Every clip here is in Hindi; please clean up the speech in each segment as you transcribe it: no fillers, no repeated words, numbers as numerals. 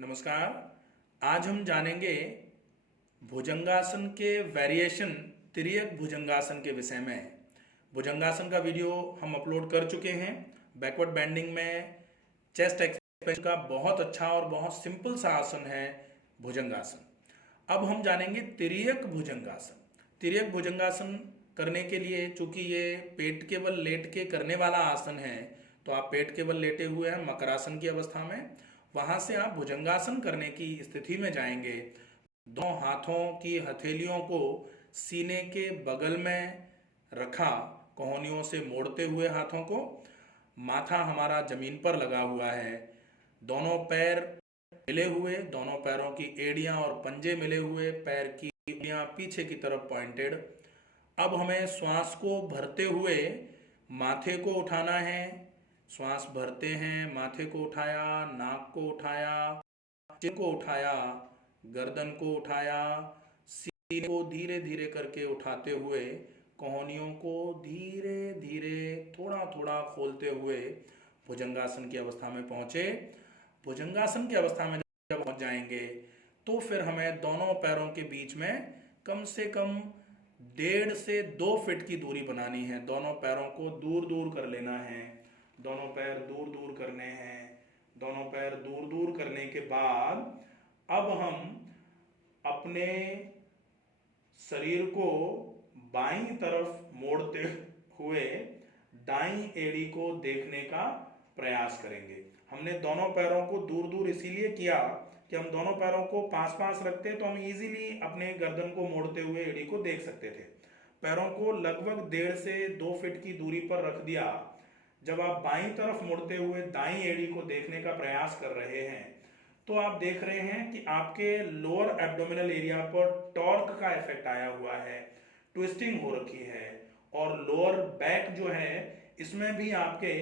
नमस्कार। आज हम जानेंगे भुजंगासन के वेरिएशन तिर्यक भुजंगासन के विषय में। भुजंगासन का वीडियो हम अपलोड कर चुके हैं। बैकवर्ड बेंडिंग में चेस्ट एक्सपेंशन का बहुत अच्छा और बहुत सिंपल सा आसन है भुजंगासन। अब हम जानेंगे तिर्यक भुजंगासन। तिर्यक भुजंगासन करने के लिए, चूंकि ये पेट के बल लेट के करने वाला आसन है, तो आप पेट के बल लेटे हुए हैं मकरासन की अवस्था में। वहां से आप भुजंगासन करने की स्थिति में जाएंगे। दोनों हाथों की हथेलियों को सीने के बगल में रखा, कोहनियों से मोड़ते हुए हाथों को। माथा हमारा जमीन पर लगा हुआ है। दोनों पैर मिले हुए, दोनों पैरों की एड़ियां और पंजे मिले हुए, पैर की एड़ियां पीछे की तरफ पॉइंटेड। अब हमें श्वास को भरते हुए माथे को उठाना है। श्वास भरते हैं, माथे को उठाया, नाक को उठाया, चिन को उठाया, गर्दन को उठाया, सीने को धीरे धीरे करके उठाते हुए, कोहनियों को धीरे धीरे थोड़ा थोड़ा खोलते हुए भुजंगासन की अवस्था में पहुंचे। भुजंगासन की अवस्था में जब पहुंच जाएंगे तो फिर हमें दोनों पैरों के बीच में कम से कम 1.5 से 2 फीट की दूरी बनानी है। दोनों पैरों को दूर दूर कर लेना है। दोनों पैर दूर दूर करने हैं। दोनों पैर दूर दूर करने के बाद अब हम अपने शरीर को बाईं तरफ मोड़ते हुए दाईं एड़ी को देखने का प्रयास करेंगे। हमने दोनों पैरों को दूर दूर इसीलिए किया कि हम दोनों पैरों को पास पास रखते तो हम इजीली अपने गर्दन को मोड़ते हुए एड़ी को देख सकते थे। पैरों को लगभग 1.5 से 2 फीट की दूरी पर रख दिया। जब आप बाईं तरफ मुड़ते हुए दाईं एड़ी को देखने का प्रयास कर रहे हैं तो आप देख रहे हैं कि आपके लोअर एब्डोमिनल एरिया पर टॉर्क का इफेक्ट आया हुआ है, ट्विस्टिंग हो रखी है, और लोअर बैक जो है इसमें भी आपके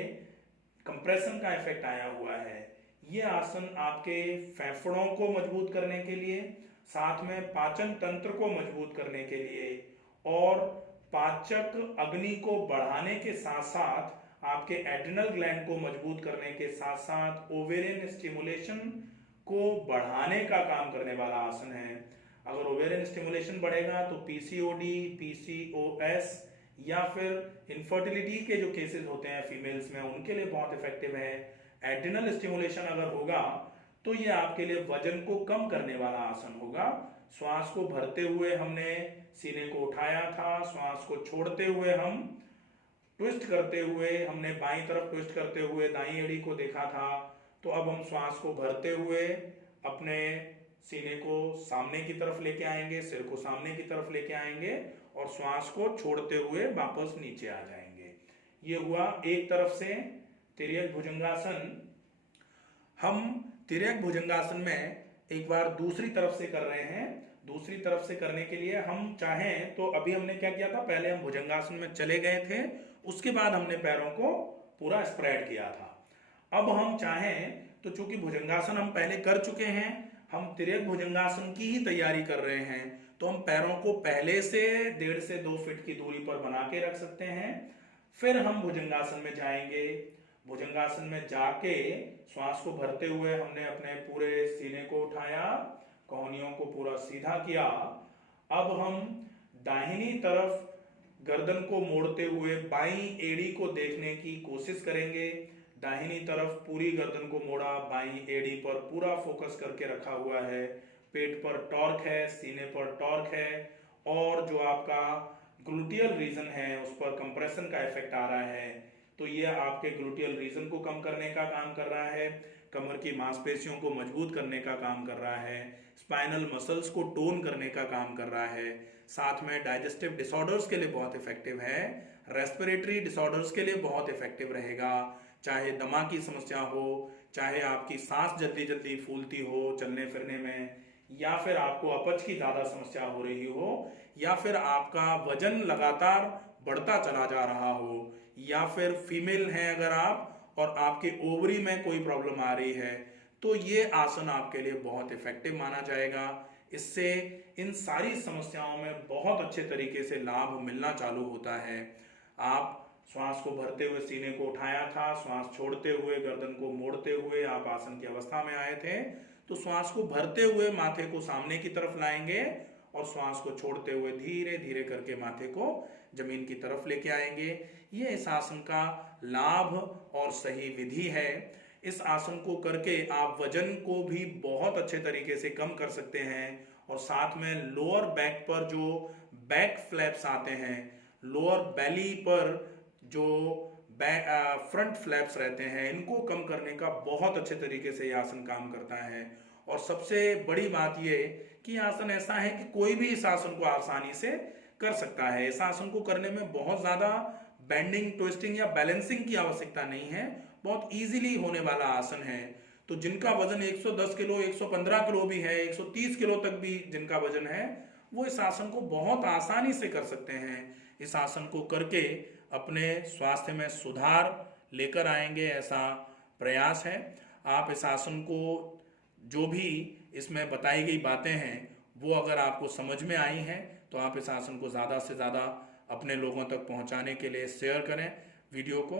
कंप्रेशन का इफेक्ट आया हुआ है। ये आसन आपके फेफड़ों को मजबूत करने के लिए, साथ में पाचन तंत्र को मजबूत करने के लिए और पाचक अग्नि को बढ़ाने के साथ साथ आपके एड्रिनल ग्लैंड को मजबूत करने के साथ साथ ओवेरियन स्टिमुलेशन को बढ़ाने का काम करने वाला आसन है। अगर ओवेरियन स्टिमुलेशन बढ़ेगा तो पीसीओडी, पीसीओएस या फिर इनफर्टिलिटी के जो केसेस होते हैं फीमेल्स में, उनके लिए बहुत इफेक्टिव है। एड्रिनल स्टिमुलेशन अगर होगा तो ये आपके लिए वजन को कम करने वाला आसन होगा। श्वास को भरते हुए हमने सीने को उठाया था, श्वास को छोड़ते हुए हम ट्विस्ट करते हुए हमने बाईं तरफ ट्विस्ट करते हुए दाईं एड़ी को देखा था। तो अब हम श्वास को भरते हुए अपने सीने को सामने की तरफ लेके आएंगे, सिर को सामने की तरफ लेके आएंगे और श्वास को छोड़ते हुए वापस नीचे आ जाएंगे। ये हुआ एक तरफ से तिर्यक भुजंगासन। हम तिर्यक भुजंगासन में एक बार दूसरी तरफ से कर रहे हैं। दूसरी तरफ से करने के लिए हम चाहें तो अभी हमने क्या किया था, पहले हम भुजंगासन में चले गए थे, उसके बाद हमने पैरों को पूरा स्प्रेड किया था। अब हम चाहें तो चूंकि भुजंगासन हम पहले कर चुके हैं, हम तिर्यक भुजंगासन की ही तैयारी कर रहे हैं, तो हम पैरों को पहले से 1.5 से 2 फीट की दूरी पर बना के रख सकते हैं। फिर हम भुजंगासन में जाएंगे। भुजंगासन में जाके श्वास को भरते हुए हमने अपने पूरे सीने को उठाया, कोहनियों को पूरा सीधा किया। अब हम दाहिनी तरफ गर्दन को मोड़ते हुए बाईं एड़ी को देखने की कोशिश करेंगे। दाहिनी तरफ पूरी गर्दन को मोड़ा, बाईं एड़ी पर पूरा फोकस करके रखा हुआ है। पेट पर टॉर्क है, सीने पर टॉर्क है, और जो आपका ग्लूटियल रीजन है उस पर कंप्रेशन का इफेक्ट आ रहा है। तो ये आपके ग्लूटियल रीजन को कम करने का काम कर रहा है, कमर की मांसपेशियों को मजबूत करने का काम कर रहा है, स्पाइनल मसल्स को टोन करने का काम कर रहा है, साथ में डाइजेस्टिव डिसऑर्डर्स के लिए बहुत इफेक्टिव है, रेस्पिरेटरी डिसऑर्डर्स के लिए बहुत इफेक्टिव रहेगा। चाहे दमा की समस्या हो, चाहे आपकी सांस जल्दी जल्दी फूलती हो चलने फिरने में, या फिर आपको अपच की ज्यादा समस्या हो रही हो, या फिर आपका वजन लगातार बढ़ता चला जा रहा हो, या फिर फीमेल हैं अगर आप और आपके ओवरी में कोई प्रॉब्लम आ रही है, तो ये आसन आपके लिए बहुत इफेक्टिव माना जाएगा। इससे इन सारी समस्याओं में बहुत अच्छे तरीके से लाभ मिलना चालू होता है। आप श्वास को भरते हुए सीने को उठाया था, श्वास छोड़ते हुए गर्दन को मोड़ते हुए आप आसन की अवस्था में आए थे। तो श्वास को भरते हुए माथे को सामने की तरफ लाएंगे और श्वास को छोड़ते हुए धीरे धीरे करके माथे को जमीन की तरफ लेके आएंगे। ये इस आसन का लाभ और सही विधि है। इस आसन को करके आप वजन को भी बहुत अच्छे तरीके से कम कर सकते हैं और साथ में लोअर बैक पर जो बैक फ्लैप्स आते हैं, लोअर बेली पर जो फ्रंट फ्लैप्स रहते हैं, इनको कम करने का बहुत अच्छे तरीके से ये आसन काम करता है। और सबसे बड़ी बात ये कि आसन ऐसा है कि कोई भी इस आसन को आसानी से कर सकता है। इस आसन को करने में बहुत ज़्यादा बेंडिंग, ट्विस्टिंग या बैलेंसिंग की आवश्यकता नहीं है, बहुत इजीली होने वाला आसन है। तो जिनका वजन 110 किलो, 115 किलो भी है, 130 किलो तक भी जिनका वजन है, वो इस आसन को बहुत आसानी से कर सकते हैं। इस आसन को करके अपने स्वास्थ्य में सुधार लेकर आएंगे, ऐसा प्रयास है। आप इस आसन को, जो भी इसमें बताई गई बातें हैं, वो अगर आपको समझ में आई हैं तो आप इस आसन को ज़्यादा से ज़्यादा अपने लोगों तक पहुंचाने के लिए शेयर करें वीडियो को।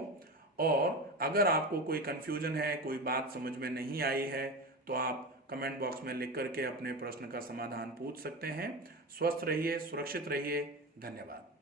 और अगर आपको कोई कन्फ्यूजन है, कोई बात समझ में नहीं आई है, तो आप कमेंट बॉक्स में लिख करके अपने प्रश्न का समाधान पूछ सकते हैं। स्वस्थ रहिए, सुरक्षित रहिए। धन्यवाद।